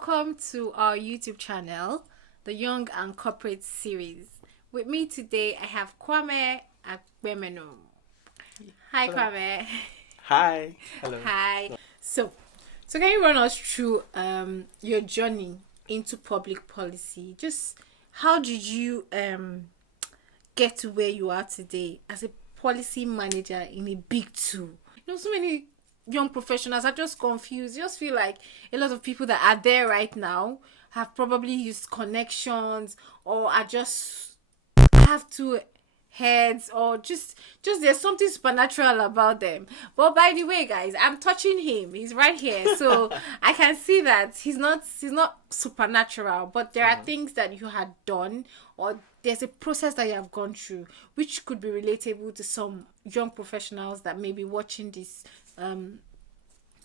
welcome to our YouTube channel, the Young and Corporate series. With me today, I have Kwame Agbemenu. Hi, Hello. Kwame. Hi. Hello. Hi. So can you run us through your journey into public policy? Just how did you get to where you are today as a policy manager in a big two? So many young professionals are just confused. Just feel like a lot of people that are there right now have probably used connections or are just have two heads or just there's something supernatural about them. But by the way, guys, I'm touching him. He's right here. So I can see that he's not supernatural, but there are things that you had done or there's a process that you have gone through which could be relatable to some young professionals that may be watching this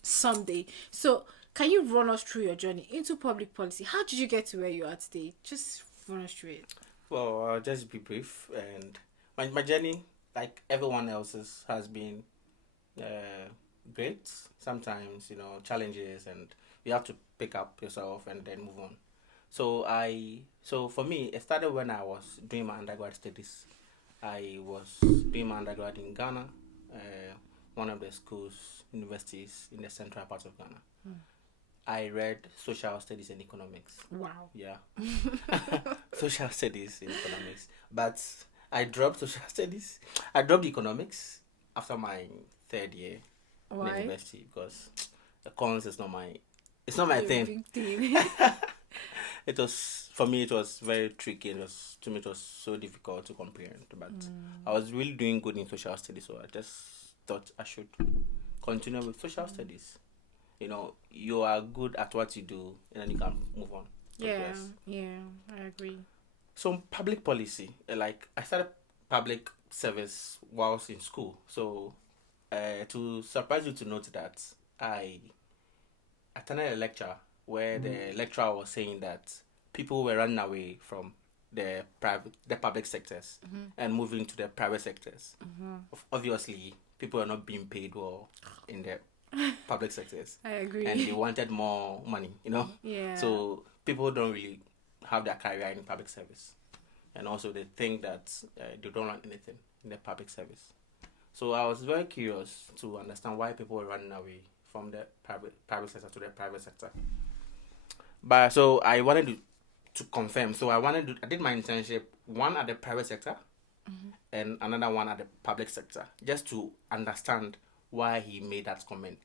someday. So can you run us through your journey into public policy? How did you get to where you are today? Just run us through it. Well, I'll just be brief. And my journey, like everyone else's, has been great. Sometimes, challenges, and you have to pick up yourself and then move on. So for me, it started when I was doing my undergrad studies. I was doing my undergrad in Ghana, one of the schools, universities in the central part of Ghana. I read social studies and economics. Wow. Yeah. Social studies in economics. But I dropped social studies. I dropped economics after my third year in Why? university because the cons is not my thing. Big thing. It was for me. It was very tricky. It was so difficult to comprehend. But I was really doing good in social studies, so I just thought I should continue with social studies. You are good at what you do, and then you can move on. Yeah, Progress. I agree. So public policy, like I started public service whilst in school. So to surprise you to note that I attended a lecture where the lecturer was saying that people were running away from the public sectors and moving to the private sectors. Obviously, people are not being paid well in the public sectors, I agree. and they wanted more money. Yeah. So people don't really have their career in public service, and also they think that they don't want anything in the public service. So I was very curious to understand why people were running away from the private sector to the private sector. But so I wanted to confirm. So I did my internship, one at the private sector and another one at the public sector, just to understand why he made that comment.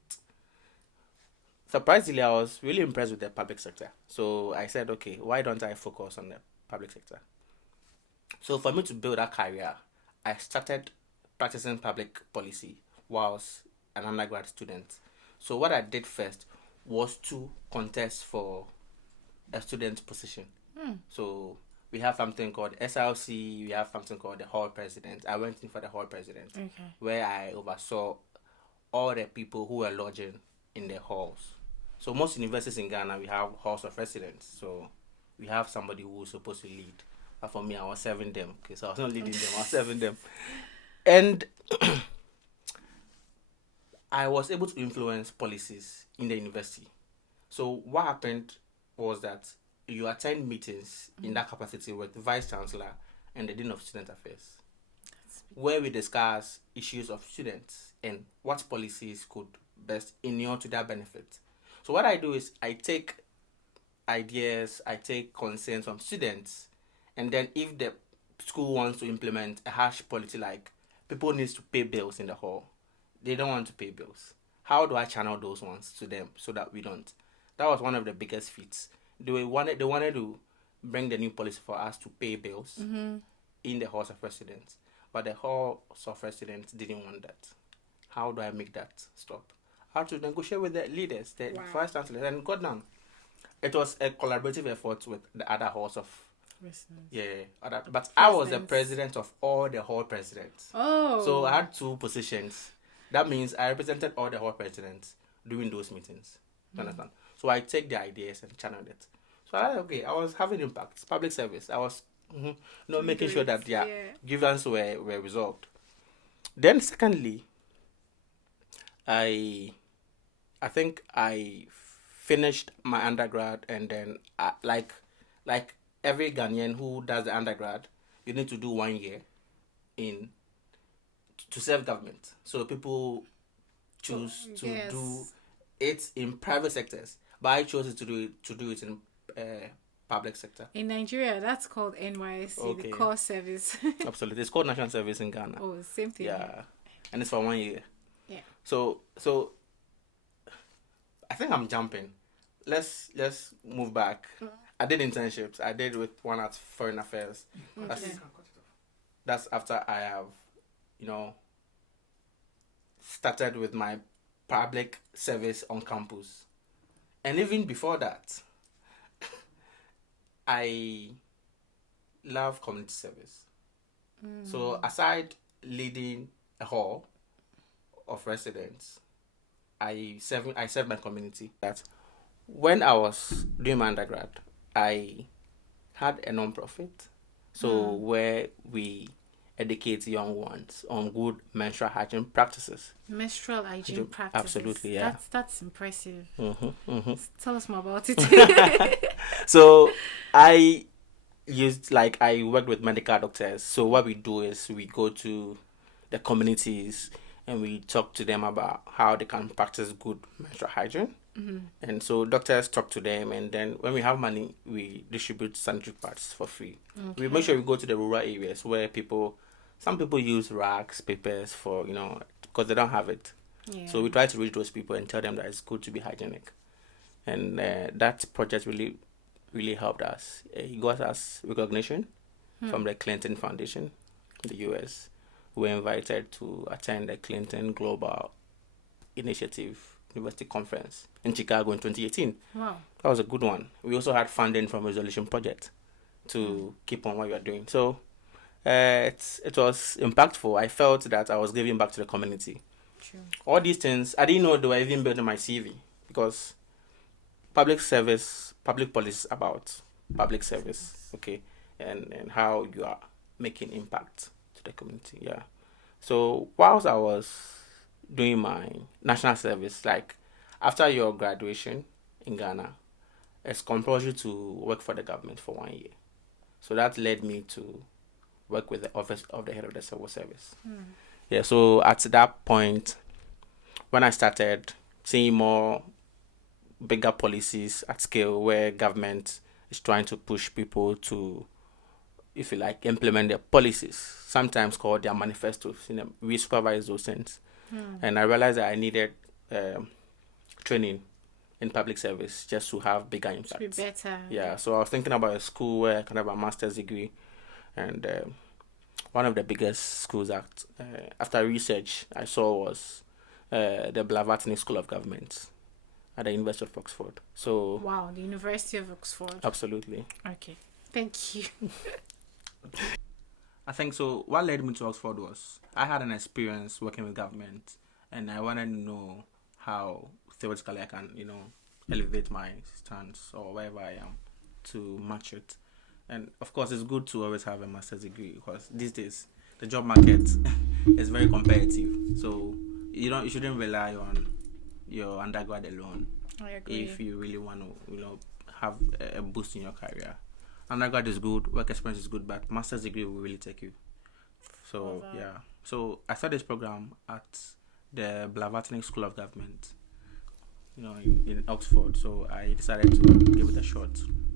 Surprisingly, I was really impressed with the public sector. So I said, okay, why don't I focus on the public sector? So for me to build that career, I started practicing public policy whilst an undergrad student. So what I did first was to contest for a student position. So we have something called SLC, we have something called the hall president. I went in for the hall president, where I oversaw all the people who were lodging in the halls. So most universities in Ghana, we have halls of residence. So we have somebody who was supposed to lead. But for me, I was serving them. Okay, so I was not leading them, I was serving them. And I was able to influence policies in the university. So what happened was that you attend meetings in that capacity with the vice chancellor and the dean of student affairs, where we discuss issues of students and what policies could best inure to their benefit. So what I do is I take ideas, I take concerns from students, and then if the school wants to implement a harsh policy like people needs to pay bills in the hall, they don't want to pay bills. How do I channel those ones to them so that we don't? That was one of the biggest feats. They wanted to bring the new policy for us to pay bills in the halls of residence, but the halls of residence didn't want that. How do I make that stop? I had to negotiate with the leaders, the vice chancellors, and got down. It was a collaborative effort with the other halls of but I was the president of all the hall presidents. Oh. So I had two positions. That means I represented all the hall presidents during those meetings. You understand? So I take the ideas and channel it. So I was having impact. Public service. I was making sure that grievances were resolved. Then secondly, I think I finished my undergrad, and then like every Ghanaian who does the undergrad, you need to do 1 year in to serve government. So people choose to do Yes. it in private sectors, but I chose to do it in public sector. In Nigeria, that's called NYSC, the Okay. core service. Absolutely, it's called National Service in Ghana. Oh, same thing here. Yeah, and it's for 1 year. Yeah. So I think I'm jumping. Let's move back. I did internships. I did with one at Foreign Affairs. That's, Okay. that's after I have, started with my public service on campus. And even before that, I love community service. So aside leading a hall of residents, I serve my community. That when I was doing my undergrad, I had a non-profit, so where we educate young ones on good menstrual hygiene practices. Menstrual hygiene practices. Absolutely, yeah. That's impressive. Mm-hmm. Tell us more about it. So I worked with medical doctors. So what we do is we go to the communities and we talk to them about how they can practice good menstrual hygiene. And so doctors talk to them, and then when we have money, we distribute sanitary pads for free. We make sure we go to the rural areas where some people use rags, papers for, because they don't have it. Yeah. So we try to reach those people and tell them that it's good to be hygienic. And that project really, really helped us. It got us recognition from the Clinton Foundation in the US. We were invited to attend the Clinton Global Initiative University Conference in Chicago in 2018. Wow. That was a good one. We also had funding from Resolution Project to keep on what we are doing. So it was impactful. I felt that I was giving back to the community. True. All these things, I didn't know they were even built in my CV, because public policy is about public service, okay, and how you are making impact to the community. Yeah. So whilst I was doing my national service, like after your graduation in Ghana, it's compulsory to work for the government for 1 year. So that led me to work with the office of the head of the civil service. Yeah. So at that point, when I started seeing more bigger policies at scale where government is trying to push people to, if you like, implement their policies, sometimes called their manifestos. We supervise those things. And I realized that I needed training in public service just to have bigger impact. To be better. Yeah, so I was thinking about a school where I can have a master's degree, and one of the biggest schools that, after research, I saw was the Blavatnik School of Government at the University of Oxford. So Wow, the University of Oxford. absolutely. Okay. Thank you. I think so. What led me to Oxford was I had an experience working with government, and I wanted to know how theoretically I can, elevate my stance or wherever I am to match it. And of course, it's good to always have a master's degree, because these days the job market is very competitive. So you shouldn't rely on your undergrad alone I agree. if you really want to, have a boost in your career. Undergrad is good, work experience is good, but master's degree will really take you. So yeah. So I started this program at the Blavatnik School of Government, in Oxford. So I decided to give it a shot,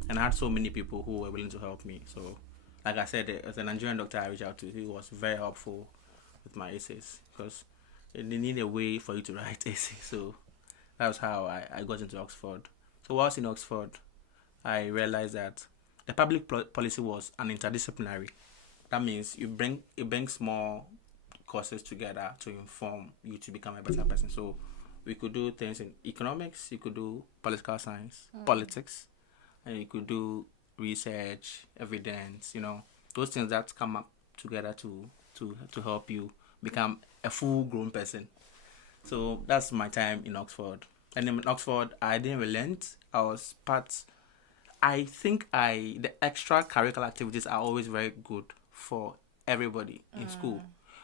and I had so many people who were willing to help me. So, like I said, as a Nigerian doctor I reached out to, he was very helpful with my essays, because they need a way for you to write essays. So that was how I got into Oxford. So whilst in Oxford, I realized that the public policy was an interdisciplinary. That means you bring small courses together to inform you to become a better person. So we could do things in economics, you could do political science, politics, and you could do research, evidence, those things that come up together to help you become a full-grown person. So that's my time in Oxford. And in Oxford, I didn't relent. I think the extracurricular activities are always very good for everybody in school.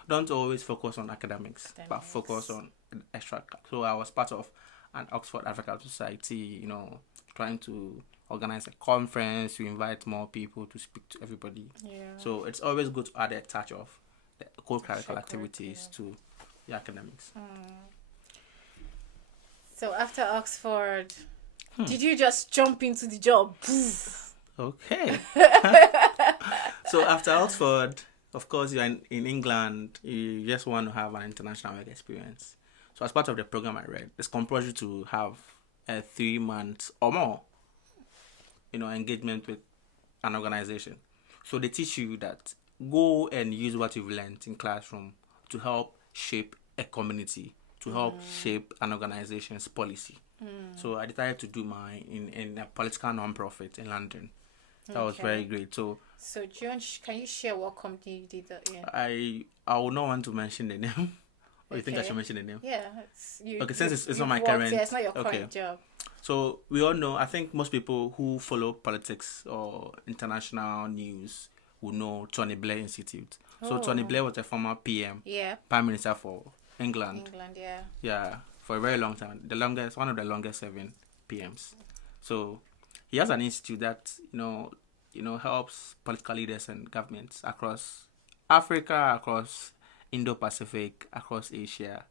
Don't always focus on academics, but focus on extra. So I was part of an Oxford Africa Society, trying to organize a conference to invite more people to speak to everybody. Yeah. So it's always good to add a touch of the co-curricular activities Extracurricular. to the academics. So after Oxford, did you just jump into the job? Okay. So after Oxford, of course, you're in England, you just want to have an international work experience. So as part of the program I read, it's compulsory to have a 3 months or more, engagement with an organization. So they teach you that go and use what you've learned in classroom to help shape a community, to help shape an organization's policy. So I decided to do mine in a political non-profit in London. That was very great. So can you share what company you did that in? I would not want to mention the name. Or you think I should mention the name? Yeah. Okay, since it's not my current. Yeah, it's not your current job. So we all know, I think most people who follow politics or international news will know Tony Blair Institute. So Tony Blair was a former PM, Prime Minister for England. Yeah, for a very long time. One of the longest serving PMs. So he has an institute that, helps political leaders and governments across Africa, across Indo-Pacific, across Asia,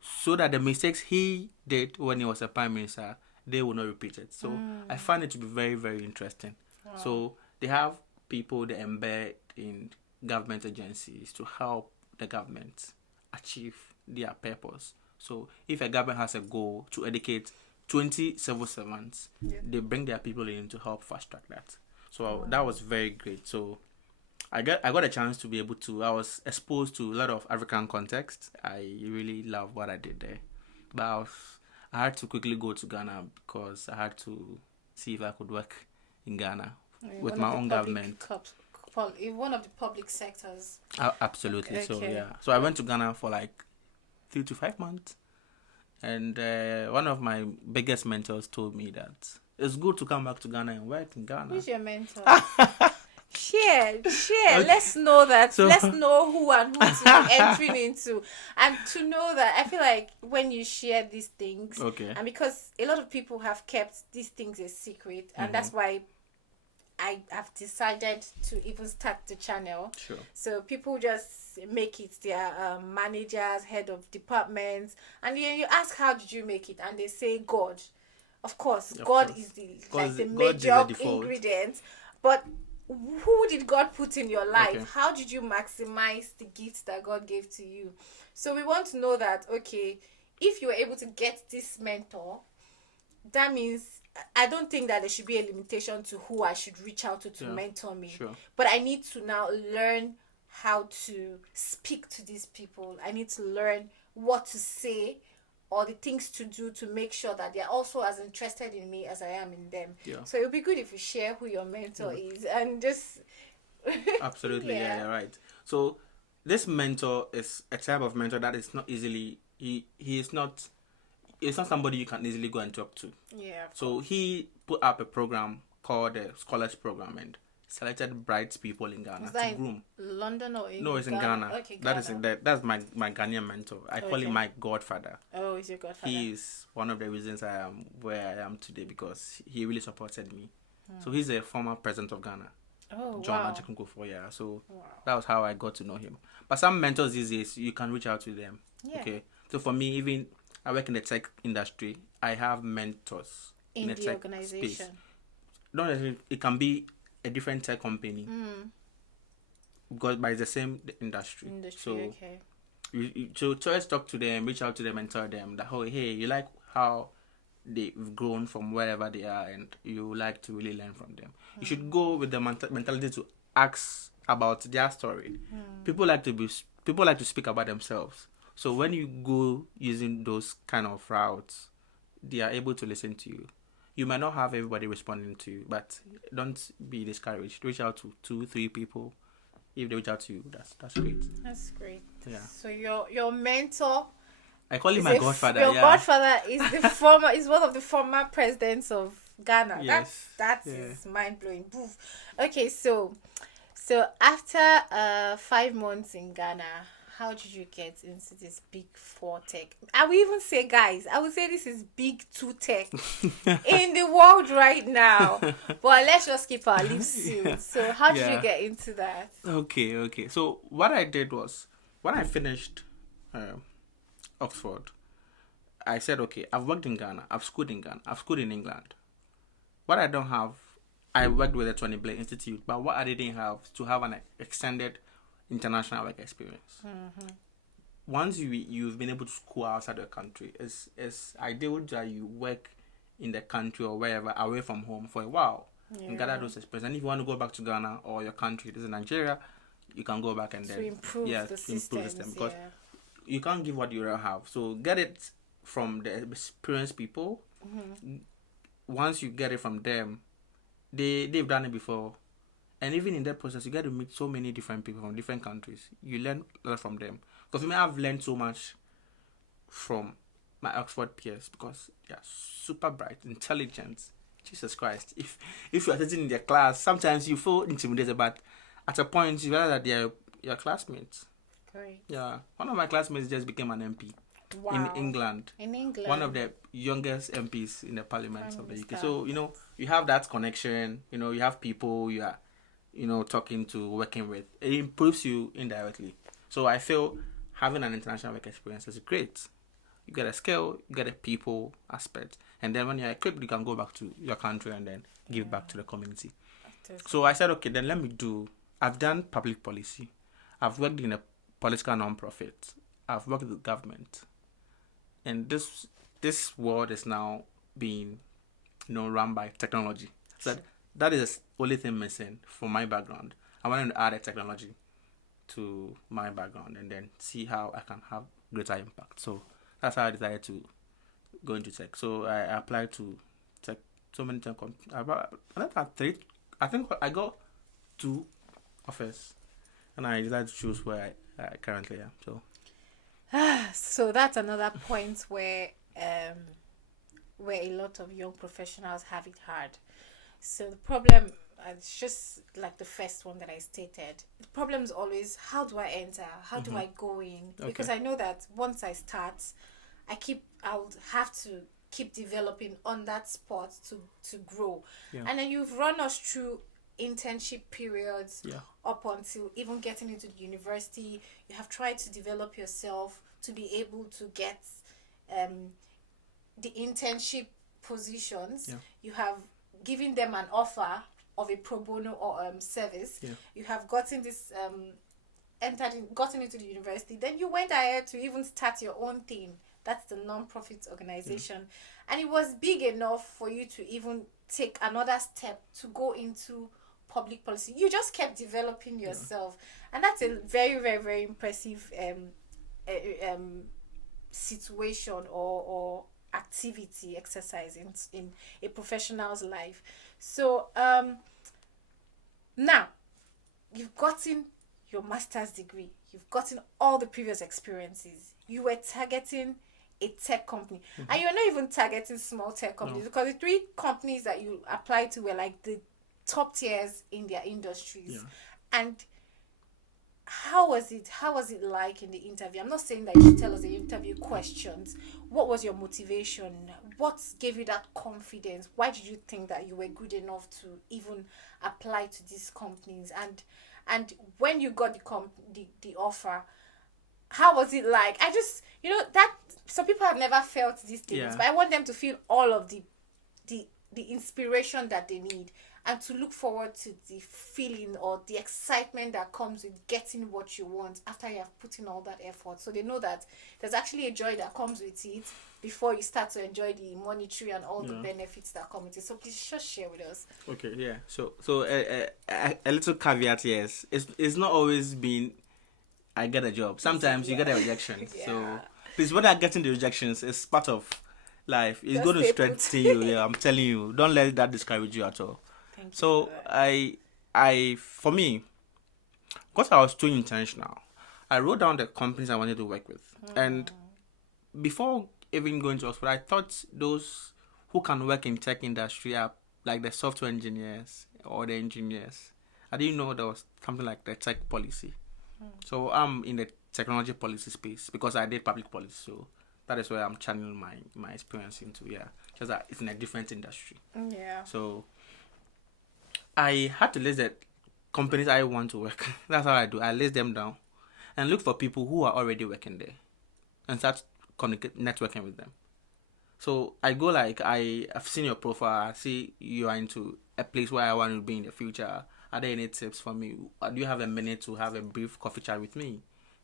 so that the mistakes he did when he was a prime minister, they will not repeat it. So I find it to be very, very interesting. Wow. So they have people they embed in government agencies to help the government achieve their purpose. So if a government has a goal to educate 20 civil servants, they bring their people in to help fast track that. So that was very great. So I got a chance to be able to. I was exposed to a lot of African context. I really love what I did there, but I had to quickly go to Ghana because I had to see if I could work in Ghana with my own government. In one of the public sectors. Absolutely. Okay. So yeah. So I went to Ghana for like 3 to 5 months, and one of my biggest mentors told me that it's good to come back to Ghana and work in Ghana. Who's your mentor? Share. Okay. Let's know that. Let's know who and who to be entering into, and to know that I feel like when you share these things, and because a lot of people have kept these things a secret, and that's why I have decided to even start the channel. Sure. So people just make it their managers, head of departments, and you ask, how did you make it? And they say God. Of course, God is the major ingredient, but who did God put in your life? Okay. How did you maximize the gifts that God gave to you? So we want to know that, okay, if you were able to get this mentor, that means I don't think that there should be a limitation to who I should reach out to mentor me. Sure. But I need to now learn how to speak to these people. I need to learn what to say or the things to do to make sure that they're also as interested in me as I am in them. Yeah. So it would be good if you share who your mentor is and just... Absolutely, yeah, you're right. So this mentor is a type of mentor that is not easily... It's not somebody you can easily go and talk to. Yeah. So he put up a program called the Scholars Program and selected bright people in Ghana to groom. London or in No, it's in Ghana. Okay, Ghana. That's my Ghanaian mentor. I call him my godfather. Oh, he's your godfather. He is one of the reasons I am where I am today because he really supported me. So he's a former president of Ghana. Oh, John Ajikunkufo, yeah. So that was how I got to know him. But some mentors these days, you can reach out to them. Yeah. Okay. So for me, even I work in the tech industry, I have mentors in the the tech organization. Space. Not necessarily, it can be a different tech company. Because by the same industry. So, okay. So just talk to them, reach out to them and tell them that, oh, hey, you like how they've grown from wherever they are and you like to really learn from them. You should go with the mentality to ask about their story. People like to speak about themselves. So when you go using those kind of routes, they are able to listen to you. You might not have everybody responding to you, but don't be discouraged. Reach out to 2-3 people. If they reach out to you, that's great. That's great. Yeah. So your mentor, I call him my godfather. Your godfather is is one of the former presidents of Ghana. Yes. That is mind blowing. Okay, so after 5 months in Ghana, how did you get into this big four tech? I would even say, guys, I would say this is big two tech in the world right now. But let's just keep our lips sealed. So, how did you get into that? Okay. So what I did was when I finished Oxford, I said, okay, I've worked in Ghana, I've schooled in Ghana, I've schooled in England. What I don't have, I worked with the Tony Blair Institute, but what I didn't have to have an extended international work experience. Mm-hmm. Once you've been able to school outside the country, it's ideal that you work in the country or wherever away from home for a while and gather those experiences. And if you want to go back to Ghana or your country, this is Nigeria, you can go back and then improve the system because you can't give what you don't have. So get it from the experienced people. Mm-hmm. Once you get it from them, they've done it before, and even in that process, you get to meet so many different people from different countries. You learn a lot from them. Because for me, I've learned so much from my Oxford peers because they are super bright, intelligent. Jesus Christ! If you are sitting in their class, sometimes you feel intimidated, but at a point you realize that they are your classmates. Great. Yeah, one of my classmates just became an MP. Wow. In England. One of the youngest MPs in the Parliament of the UK. So, you have that connection, you have people you are, talking to, working with. It improves you indirectly. So I feel having an international work experience is great. You get a skill, you get a people aspect. And then when you're equipped, you can go back to your country and then give back to the community. So I said, okay, then I've done public policy. I've worked in a political non-profit. I've worked with government. And this world is now being, run by technology. So that is the only thing missing from my background. I wanted to add a technology to my background and then see how I can have greater impact. So that's how I decided to go into tech. So I applied to tech, so many tech companies. I think I got 2 offers, and I decided to choose where I currently am. So that's another point where a lot of young professionals have it hard. So the problem, it's just like the first one that I stated. The problem is always, how do I enter? How do I go in? Okay. Because I know that once I start, I'll have to keep developing on that spot to grow. Yeah. And then you've run us through internship periods up until even getting into the university. You have tried to develop yourself to be able to get the internship positions. You have given them an offer of a pro bono or service. You have gotten this gotten into the university. Then you went ahead to even start your own thing. That's the non-profit organization. And it was big enough for you to even take another step to go into public policy. You just kept developing yourself. And that's a very, very, very impressive situation or activity, exercise in a professional's life. So now you've gotten your master's degree, you've gotten all the previous experiences, you were targeting a tech company, and you're not even targeting small tech companies, because the 3 companies that you applied to were like the top tiers in their industries. And how was it like in the interview? I'm not saying that you should tell us the interview questions. What was your motivation? What gave you that confidence? Why did you think that you were good enough to even apply to these companies? And when you got the offer, how was it like? I just, that some people have never felt these things, but I want them to feel all of the inspiration that they need, and to look forward to the feeling or the excitement that comes with getting what you want after you have put in all that effort. So they know that there's actually a joy that comes with it before you start to enjoy the monetary and all the benefits that come with it. So please just share with us. Okay, yeah. So a little caveat here is it's not always been I get a job. Sometimes you get a rejection. So please, when I'm getting the rejections, it's part of life. It's going to strengthen you. Yeah, I'm telling you. Don't let that discourage you at all. Thank you. So I for me, because I was too intentional, I wrote down the companies I wanted to work with. And before even going to Oxford, I thought those who can work in tech industry are like the software engineers or the engineers. I didn't know there was something like the tech policy. So I'm in the technology policy space because I did public policy. So that is where I'm channeling my experience into. Yeah, just that it's in a different industry. Yeah. So I had to list the companies I want to work. That's how I do. I list them down and look for people who are already working there and start networking with them. So I go like, I've seen your profile. I see you are into a place where I want to be in the future. Are there any tips for me? Do you have a minute to have a brief coffee chat with me,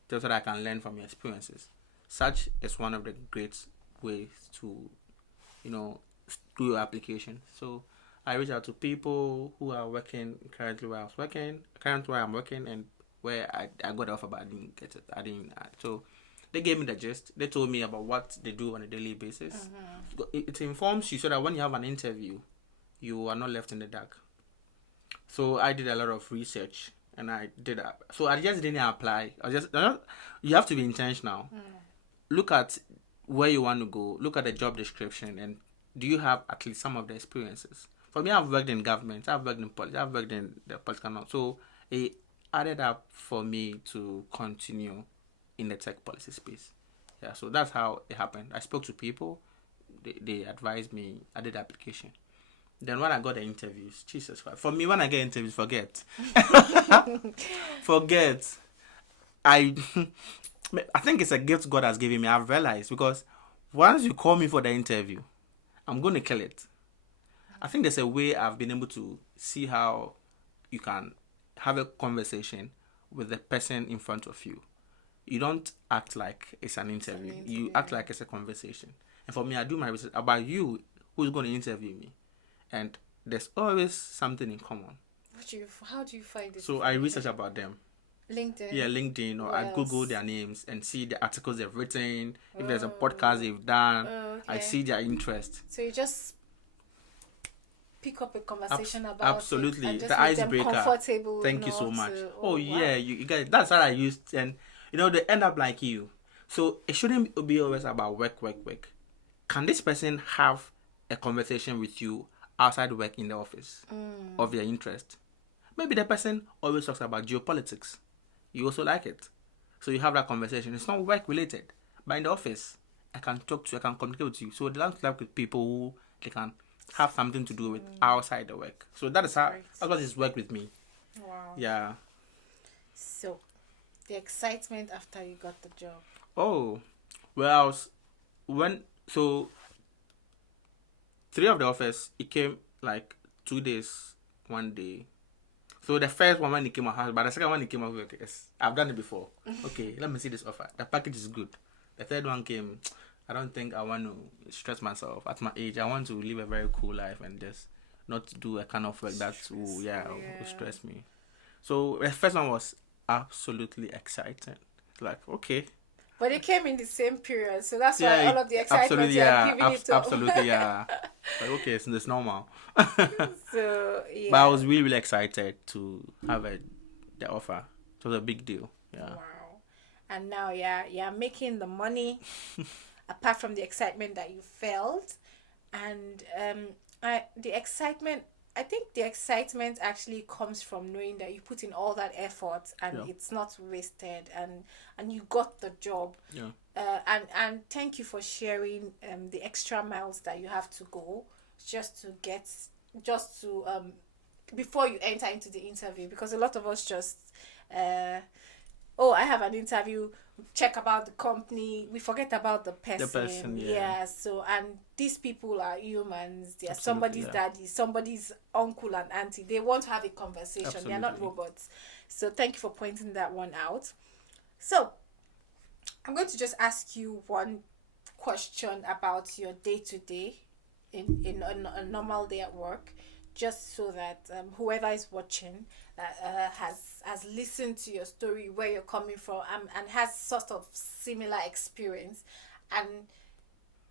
just so that I can learn from your experiences? Such is one of the great ways to, do your application. So I reach out to people who are working currently where I'm working, and where I got the offer, but I didn't get it. So they gave me the gist. They told me about what they do on a daily basis. It informs you so that when you have an interview, you are not left in the dark. So I did a lot of research, and I did that. So I just didn't apply. You have to be intentional. Look at where you want to go. Look at the job description, and do you have at least some of the experiences? For me, I've worked in government. I've worked in politics. I've worked in the political. So it added up for me to continue in the tech policy space. Yeah, so that's how it happened. I spoke to people. They advised me. I did the application. Then when I got the interviews, Jesus Christ. For me, when I get interviews, forget. Forget. I think it's a gift God has given me. I've realized, because once you call me for the interview, I'm going to kill it. I think there's a way I've been able to see how you can have a conversation with the person in front of you. You don't act like it's an interview. You act like it's a conversation. And for me, I do my research about you, who's going to interview me. And there's always something in common. How do you find it? So I research about them. LinkedIn? Yeah, LinkedIn, or I Google their names and see the articles they've written. If there's a podcast they've done, I see their interest. So you just pick up a conversation about absolutely. It and just the make icebreaker. them comfortable. Thank you so much. Wow. Yeah, you guys. That's what I used, and they end up like you. So it shouldn't be always about work. Can this person have a conversation with you outside work in the office of their interest? Maybe the person always talks about geopolitics. You also like it, so you have that conversation. It's not work related, but in the office, I can communicate with you. So they like to work with people who they can have something to do with outside the work. So that's what it's worked with me. Wow. Yeah. So, the excitement after you got the job. Oh, well, 3 of the offers, it came like 2 days, 1 day. So the first one when it came out, but the second one it came out, okay, yes, I've done it before. Okay, let me see this offer. The package is good. The third one came, I don't think I want to stress myself at my age. I want to live a very cool life and just not do a kind of work that will stress me. So the first one was absolutely exciting. Like, okay. But it came in the same period, so that's why all of the excitement you're giving it to. Absolutely, yeah. Like, okay, it's normal. So, yeah. But I was really, really excited to have the offer. It was a big deal. Yeah. Wow. And now, you're making the money, apart from the excitement that you felt. And I think the excitement actually comes from knowing that you put in all that effort and it's not wasted, and you got the job. Yeah. And thank you for sharing the extra miles that you have to go just to before you enter into the interview, because a lot of us just I have an interview, check about the company, we forget about the person. So, and these people are humans. They are somebody's daddy, somebody's uncle and auntie. They want to have a conversation. Absolutely. They are not robots. So thank you for pointing that one out. So I'm going to just ask you one question about your day-to-day in a normal day at work, just so that whoever is watching has listened to your story, where you're coming from, and has sort of similar experience and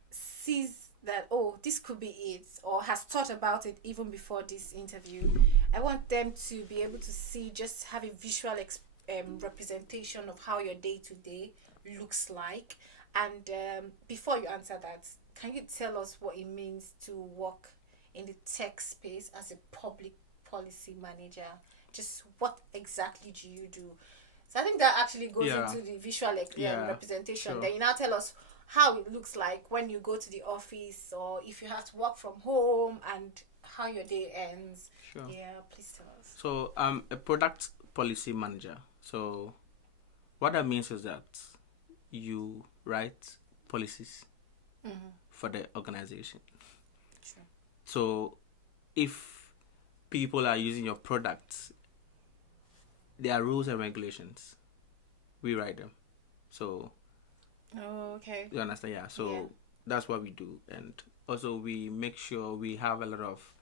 sees that, this could be it, or has thought about it even before this interview. I want them to be able to see, just have a visual representation of how your day-to-day looks like. And before you answer that, can you tell us what it means to work in the tech space as a public policy manager? Just what exactly do you do? So I think that actually goes Yeah. into the visual Yeah, representation. sure. Then you now tell us how it looks like when you go to the office, or if you have to work from home, and how your day ends. Sure. Yeah, please tell us. So I'm a product policy manager. So what that means is that you write policies for the organization. Sure. So if people are using your products, there are rules and regulations. We write them. So Oh, okay. you understand? Yeah. So Yeah. that's what we do. And also we make sure we have a lot of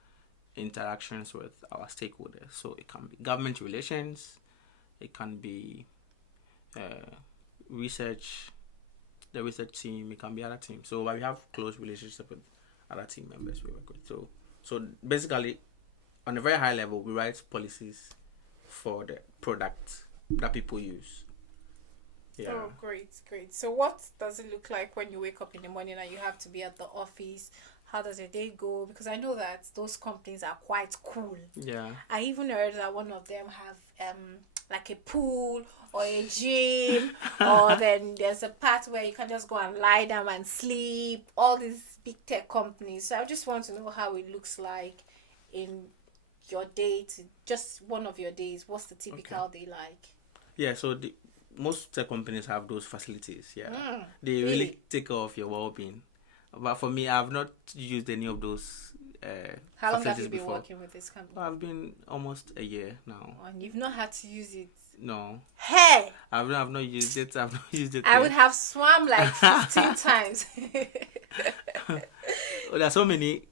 interactions with our stakeholders. So it can be government relations, it can be research, the research team, it can be other teams. So we have close relationship with other team members we work with. So basically, on a very high level, we write policies for the products that people use. Yeah. Oh, great. So what does it look like when you wake up in the morning and you have to be at the office? How does your day go? Because I know that those companies are quite cool. Yeah. I even heard that one of them have like a pool or a gym, or then there's a part where you can just go and lie down and sleep. All these big tech companies. So I just want to know how it looks like in your day, to just one of your days. What's the typical day like? Yeah, so most tech companies have those facilities. Yeah, they really? really take care of your well-being. But for me, I've not used any of those How long have facilities you been before. working with this company? I've been almost a year now. And you've not had to use it? No, Hey! I've not used it. I've not used it. I yet. would have swam like 15 times. Well, there are so many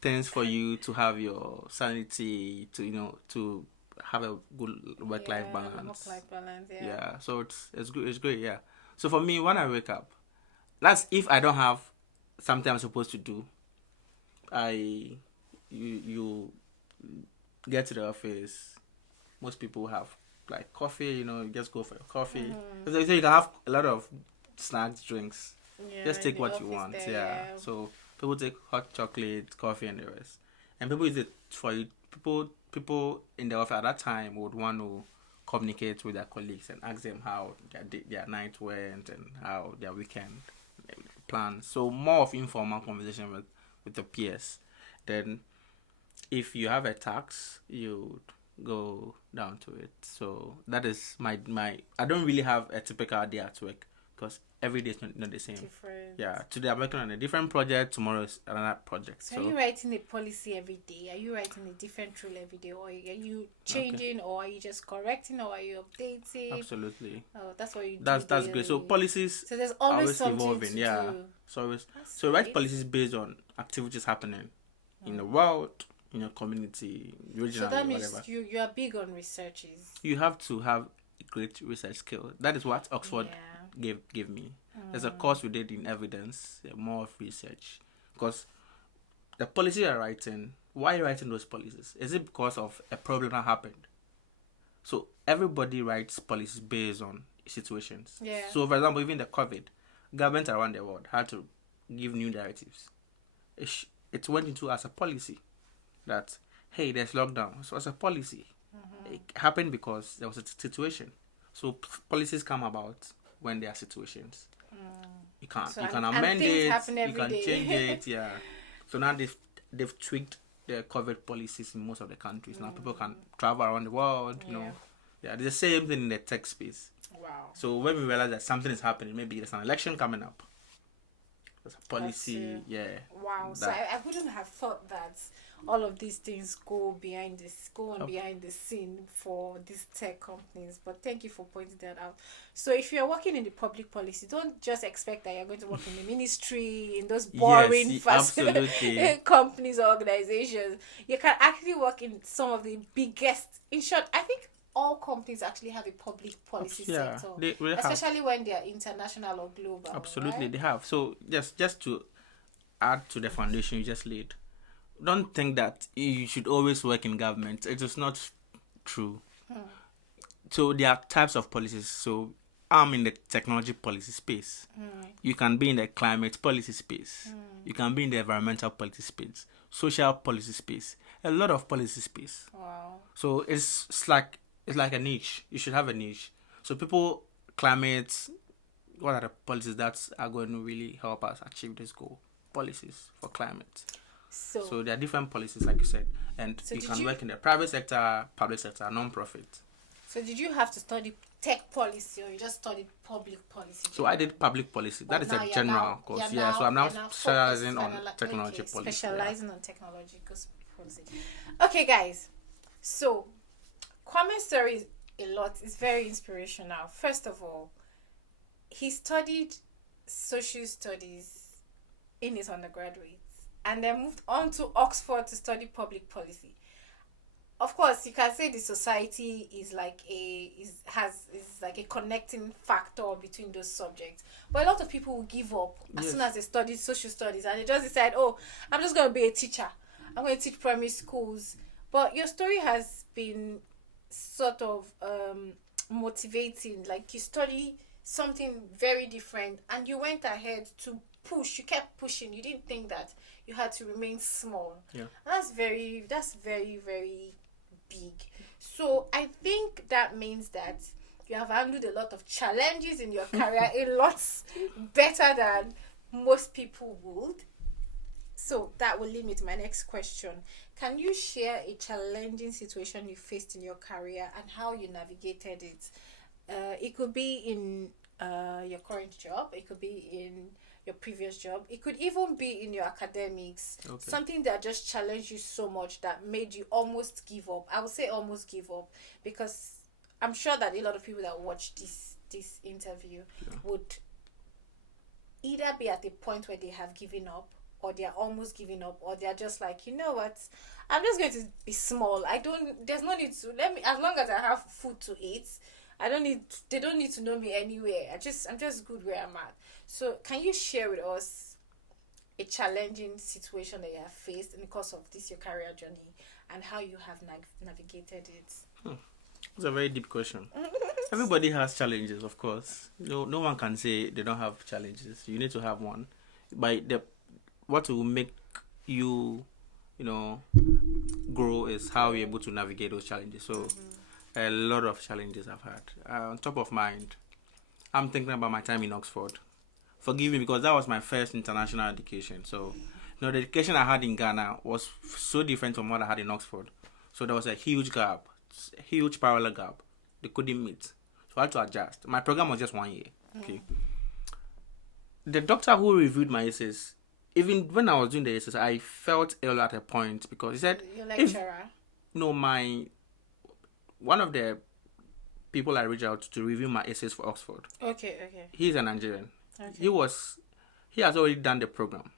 things for you to have your sanity, to have a good work-life balance. Work-life balance, yeah. Yeah, so it's good. It's great. Yeah. So for me, when I wake up, that's if I don't have something I'm supposed to do. You get to the office. Most people have like coffee. You just go for your coffee. So you can have a lot of snacks, drinks. Yeah, Just in take the what you office want. there, Yeah. So people take hot chocolate, coffee, and the rest. And people use it for you. People in the office at that time would want to communicate with their colleagues and ask them how their night went and how their weekend plans. So more of informal conversation with the peers. Then if you have a tax, you go down to it. So that is my I don't really have a typical day at work because every day is not the same. different. Yeah, today I'm working on a different project, tomorrow is another project. So are you writing a policy every day? Are you writing a different rule every day? Or are you changing, or are you just correcting, or are you updating? Absolutely. Oh, that's what you do. That's great. So daily. policies So there's are always something evolving. to Yeah. do. So write great. policies based on activities happening in the world, in your community, regionally, So that means whatever. you are big on researches. You have to have a great research skill. That is what Oxford Yeah. gave me. There's a course we did in evidence, more of research, because the policy you're writing. Why are you writing those policies? Is it because of a problem that happened? So everybody writes policies based on situations. Yeah. So for example, even the COVID, governments around the world had to give new directives. It went into as a policy that, hey, there's lockdown. So as a policy, it happened because there was a situation. So policies come about when there are situations. You can amend things it, happen you every can day. change it, yeah. So now they've tweaked the COVID policies in most of the countries. Now people can travel around the world, you know. Yeah, the same thing in the tech space. Wow. So when we realize that something is happening, maybe there's an election coming up. There's a policy, yeah. Wow. So I wouldn't have thought that all of these things go on behind the scene for these tech companies. But thank you for pointing that out. So if you're working in the public policy, don't just expect that you're going to work in the ministry, in those boring Yes, absolutely. companies or organizations. You can actually work in some of the biggest. In short, I think all companies actually have a public policy Yeah, sector, they really have. especially when they are international or global. Absolutely, right? they have. So just to add to the foundation you just laid, don't think that you should always work in government. It is not true. So there are types of policies. So I'm in the technology policy space. You can be in the climate policy space. You can be in the environmental policy space, social policy space, a lot of policy space. Wow. So it's like a niche. You should have a niche. So people, climate, what are the policies that are going to really help us achieve this goal? Policies for climate. So there are different policies, like you said, and So you did can you- work in the private sector, public sector, non-profit. So did you have to study tech policy, or you just studied public policy? So I did public policy. That But is now a you're general now- course. you're Yeah, so I'm now focused, specializing on technology okay, policy. specializing on technological policy. Okay, guys. So Kwame's story is a lot. It's very inspirational. First of all, he studied social studies in his undergraduate, and then moved on to Oxford to study public policy. Of course, you can say the society is like is like a connecting factor between those subjects. But a lot of people will give up as Yes. soon as they study social studies, and they just decide, oh, I'm just going to be a teacher. I'm going to teach primary schools. But your story has been sort of motivating. Like, you study something very different, and you went ahead to push. You kept pushing. You didn't think that you had to remain small. Yeah. That's very very big. So I think that means that you have handled a lot of challenges in your career a lot better than most people would. So that will lead me to my next question. Can you share a challenging situation you faced in your career and how you navigated it? It could be in your current job, it could be in your previous job, it could even be in your academics. Okay. Something that just challenged you so much that made you almost give up. I would say almost give up, because I'm sure that a lot of people that watch this interview would either be at the point where they have given up, or they are almost giving up, or they are just like, you know what, I'm just going to be small. There's no need to, as long as I have food to eat, they don't need to know me anywhere. I'm just good where I'm at. So can you share with us a challenging situation that you have faced in the course of your career journey, and how you have navigated it? It's a very deep question. Everybody has challenges, of course. No one can say they don't have challenges. You need to have one. What will make you, grow is how you're able to navigate those challenges. So, a lot of challenges I've had. On top of mind, I'm thinking about my time in Oxford. Forgive me, because that was my first international education. So, the education I had in Ghana was so different from what I had in Oxford. So there was a huge gap, huge parallel gap. They couldn't meet. So I had to adjust. My program was just 1 year. Okay. The doctor who reviewed my essays, even when I was doing the essays, I felt ill at a point, because he said, Your lecturer? one of the people I reached out to review my essays for Oxford. Okay. He's a Nigerian. Okay. He has already done the program.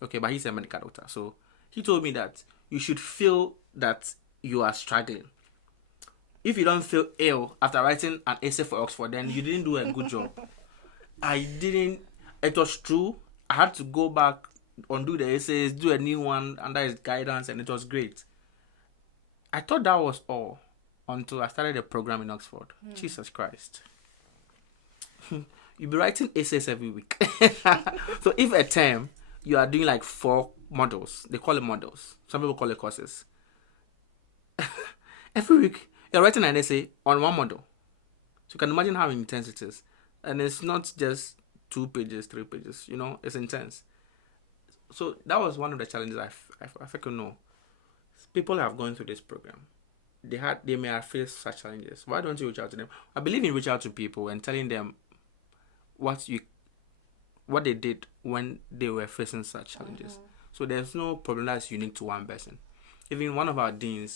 Okay, but he's a medical doctor. So he told me that you should feel that you are struggling. If you don't feel ill after writing an essay for Oxford, then you didn't do a good job. I didn't. It was true. I had to go back, undo the essays, do a new one under his guidance, and it was great. I thought that was all until I started a program in Oxford. Jesus Christ. You'll be writing essays every week. So if a term, you are doing like 4 models. They call it models. Some people call it courses. Every week, you're writing an essay on 1 model. So you can imagine how intense it is. And it's not just 2 pages, 3 pages. It's intense. So that was one of the challenges I could know. People have gone through this program. They may have faced such challenges. Why don't you reach out to them? I believe in reaching out to people and telling them what they did when they were facing such challenges. So there's no problem that's unique to one person. Even one of our dean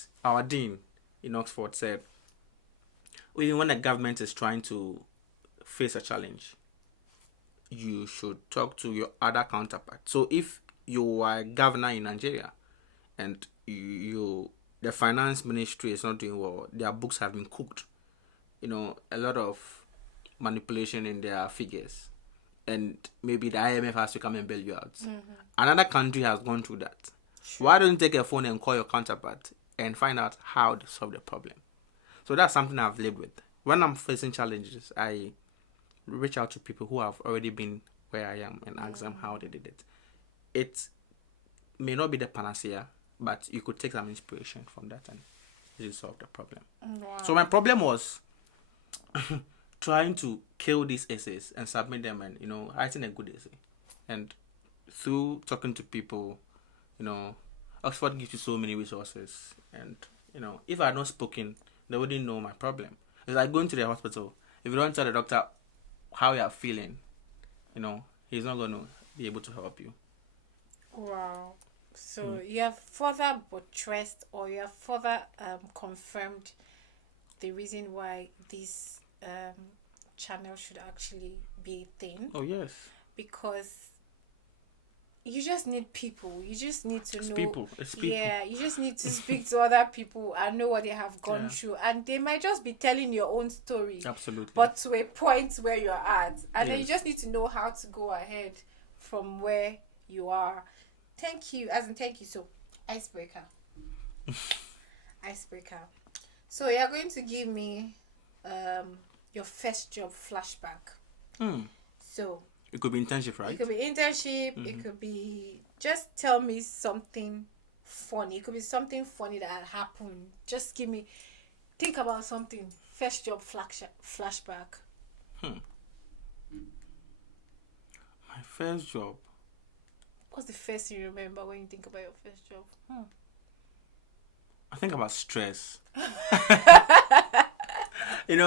in Oxford said, even when the government is trying to face a challenge, you should talk to your other counterpart. So if you are a governor in Nigeria and the finance ministry is not doing well, their books have been cooked, a lot of manipulation in their figures, and maybe the IMF has to come and bail you out. Another country has gone through that. Sure. Why don't you take a phone and call your counterpart and find out how to solve the problem? So that's something I've lived with. When I'm facing challenges, I reach out to people who have already been where I am and ask them how they did it. It may not be the panacea, but you could take some inspiration from that and you solve the problem. Wow. So my problem was trying to kill these essays and submit them, and writing a good essay. And through talking to people, Oxford gives you so many resources, and if I had not spoken, they wouldn't know my problem. It's like going to the hospital. If you don't tell the doctor how you are feeling, he's not going to be able to help you. Wow. So you have further buttressed, or you have further confirmed the reason why this channel should actually be a thing. Oh, yes. Because you just need people. You just need to know. It's people. Yeah, you just need to speak to other people and know what they have gone through. And they might just be telling your own story. Absolutely. But to a point where you're at. And then you Yes. just need to know how to go ahead from where you are. Thank you. Thank you. So, icebreaker. Icebreaker. So, you're going to give me your first job flashback. So, It could be internship, right? it could be internship. It could be, just tell me something funny. It could be something funny that had happened. Just think about something. First job flashback. My first job. What's the first thing you remember when you think about your first job? I think about stress. You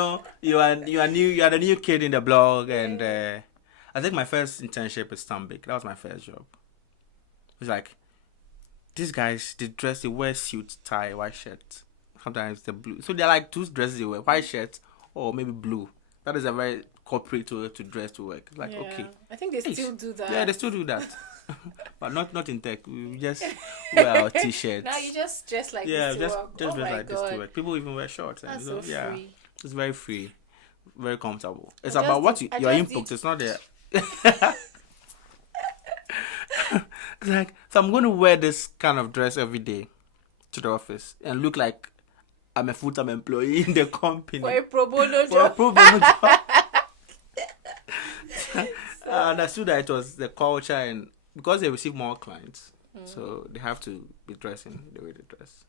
are new. You are the new kid in the blog, and I think my first internship is Stambik. That was my first job. It's like these guys. They wear suit, tie, white shirt. Sometimes the blue. So they're like two dresses. They wear white shirt or maybe blue. That is a very corporate way to dress to work. Like okay. I think they still do that. Yeah, they still do that. But not in tech. We just wear our t-shirts. Now you just dress like Yeah, this to just work. dress Oh my like this God. to work. People even wear shorts. That's And so yeah, free. it's very free, very comfortable. It's I about what just your did- input. It's not there. It's like, so I'm going to wear this kind of dress every day to the office and look like I'm a full-time employee in the company For a pro bono for a job. pro bono job. I understood that it was the culture, and because they receive more clients, so they have to be dressing the way they dress.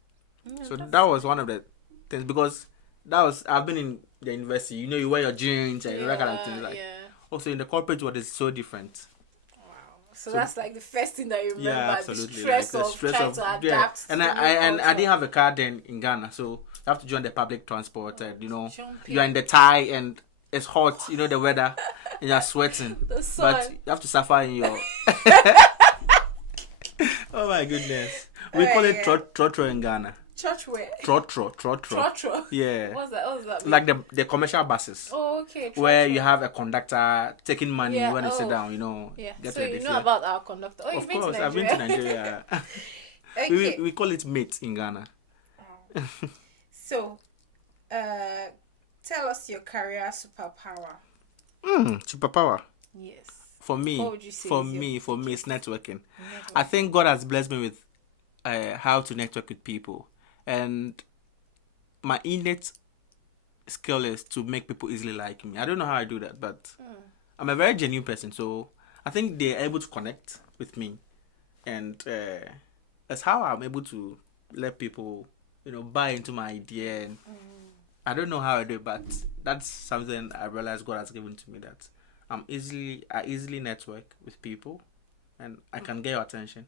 So that was one of the things, because I've been in the university. You wear your jeans and that kind of thing. Like also in the corporate world, it's so different. Wow. So that's like the first thing that you remember. Yeah, The absolutely. stress Like, of trying to adapt. And to I new didn't have a car then in Ghana, so you have to join the public transport, and Jumping. you're in the tie and it's hot. The weather, and you're sweating. The sun. But you have to suffer in your. Oh my goodness. We Oh, call yeah. it trotro in Ghana. Church wear. Trotro. Trotro. Yeah. What's that mean? Like the commercial buses. Oh, okay. Where trotro. you have a conductor taking money Yeah, when you sit oh. down, Yeah. get So ready. you know about our conductor. Oh, you've Of been course, to I've been Nigeria. to Nigeria. Okay. we call it mate in Ghana. So, tell us your career superpower. Superpower. Yes. For me, What would you say for is your me, it's networking. I think God has blessed me with how to network with people, and my innate skill is to make people easily like me. I don't know how I do that, but I'm a very genuine person, so I think they're able to connect with me, and that's how I'm able to let people, buy into my idea. And I don't know how I do it, but that's something I realize God has given to me, that I easily network with people, and I can get your attention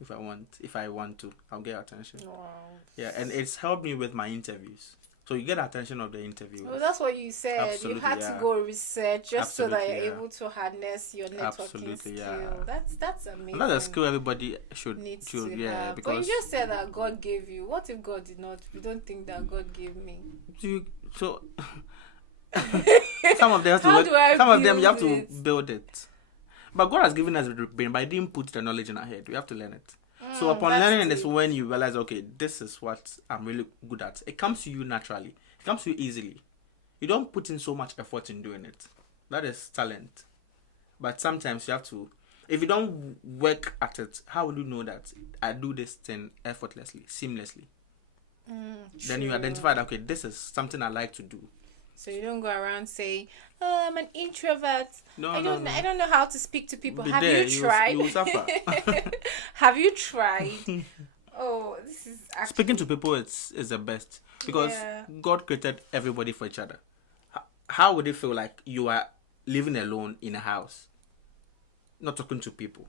if I want to. I'll get your attention. Wow. Yeah, and it's helped me with my interviews. So you get the attention of the interviewers. Well, that's what you said. Absolutely, you had yeah. to go research just so that Absolutely, you're yeah. able to harness your networking Absolutely, skill. yeah. That's amazing. And that's a skill everybody should Needs to yeah, have. because But you just said that God gave you. What if God did not? You don't think that God gave me? so some of them have to How work, do I some of them you have build to it? build it. But God has given us the brain, but He didn't put the knowledge in our head. We have to learn it. So upon that's learning this, deep. when you realize, okay, this is what I'm really good at, it comes to you naturally. It comes to you easily. You don't put in so much effort in doing it. That is talent. But sometimes you have to, if you don't work at it, how will you know that I do this thing effortlessly, seamlessly? Then you True. identify that, okay, this is something I like to do. So you don't go around saying, "Oh, I'm an introvert. No, I no, don't. no. I don't know how to speak to people." Be Have there, you tried? You will suffer. Have you tried? Oh, this is actually Speaking to people is the best, because Yeah. God created everybody for each other. how would it feel like you are living alone in a house, not talking to people?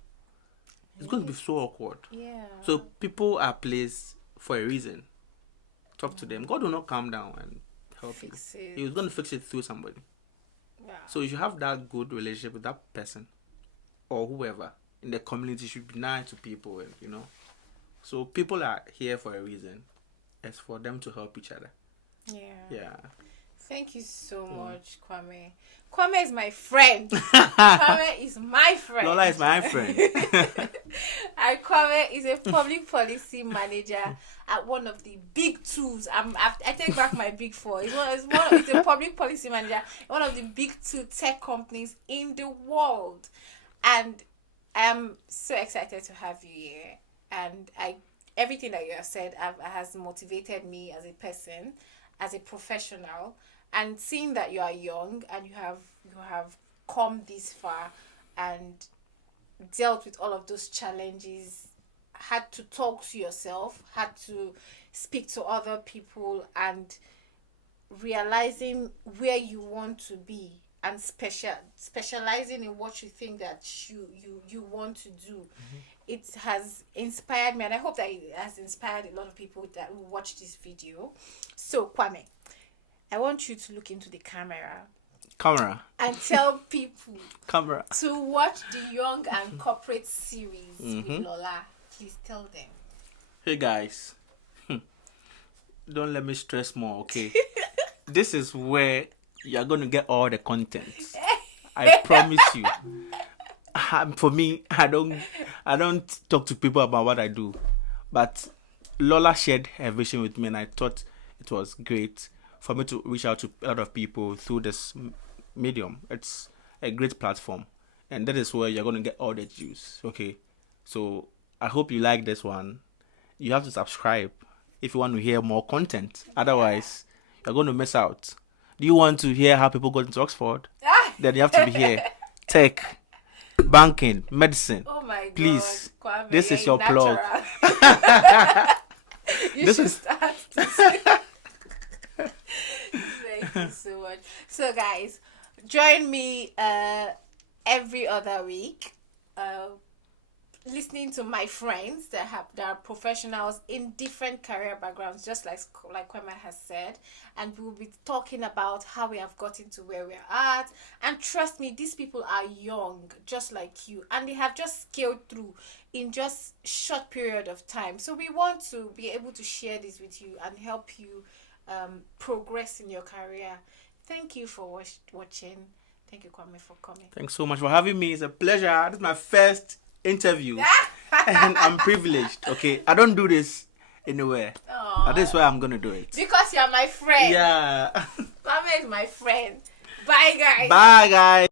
It's going to be so awkward. Yeah. So people are placed for a reason. Talk to them. God will not calm down and help Fix you. it. He's going to fix it through somebody. Wow. So you should have that good relationship with that person or whoever in the community. Should be nice to people, and So people are here for a reason. It's for them to help each other. Yeah. Thank you so much, Kwame. Kwame is my friend. Kwame is my friend. Lola is my friend. And Kwame is a public policy manager at one of the big twos. I take back my big four. It's a public policy manager at one of the big two tech companies in the world. And I'm so excited to have you here. And everything that you have said has motivated me as a person, as a professional, and seeing that you are young and you have come this far and dealt with all of those challenges, had to talk to yourself, had to speak to other people, and realizing where you want to be and specializing in what you think that you want to do. It has inspired me, and I hope that it has inspired a lot of people that will watch this video. So Kwame, I want you to look into the camera and tell people to watch the Young and Corporate series with Lola. Please tell them. Hey guys, don't let me stress more, okay? This is where you're going to get all the content. I promise you. For me, I don't talk to people about what I do, but Lola shared her vision with me, and I thought it was great for me to reach out to a lot of people through this medium. It's a great platform, and that is where you're going to get all the juice. Okay, so I hope you like this one. You have to subscribe if you want to hear more content. Otherwise, you're going to miss out. Do you want to hear how people got into Oxford? Then you have to be here. Tech, banking, medicine. Oh my God, please, Kwame, this is your plug. You should start. Thank you so much. So guys, join me every other week, listening to my friends that are professionals in different career backgrounds, just like Kwame has said, and we'll be talking about how we have gotten to where we're at. And trust me, these people are young, just like you, and they have just scaled through in just short period of time. So we want to be able to share this with you and help you progress in your career. Thank you for watching. Thank you, Kwame, for coming. Thanks so much for having me. It's a pleasure. This is my first interview and I'm privileged. Okay, I don't do this anywhere. But this is where I'm gonna do it because you're my friend. Yeah. Kwame is my friend. Bye guys. Bye guys.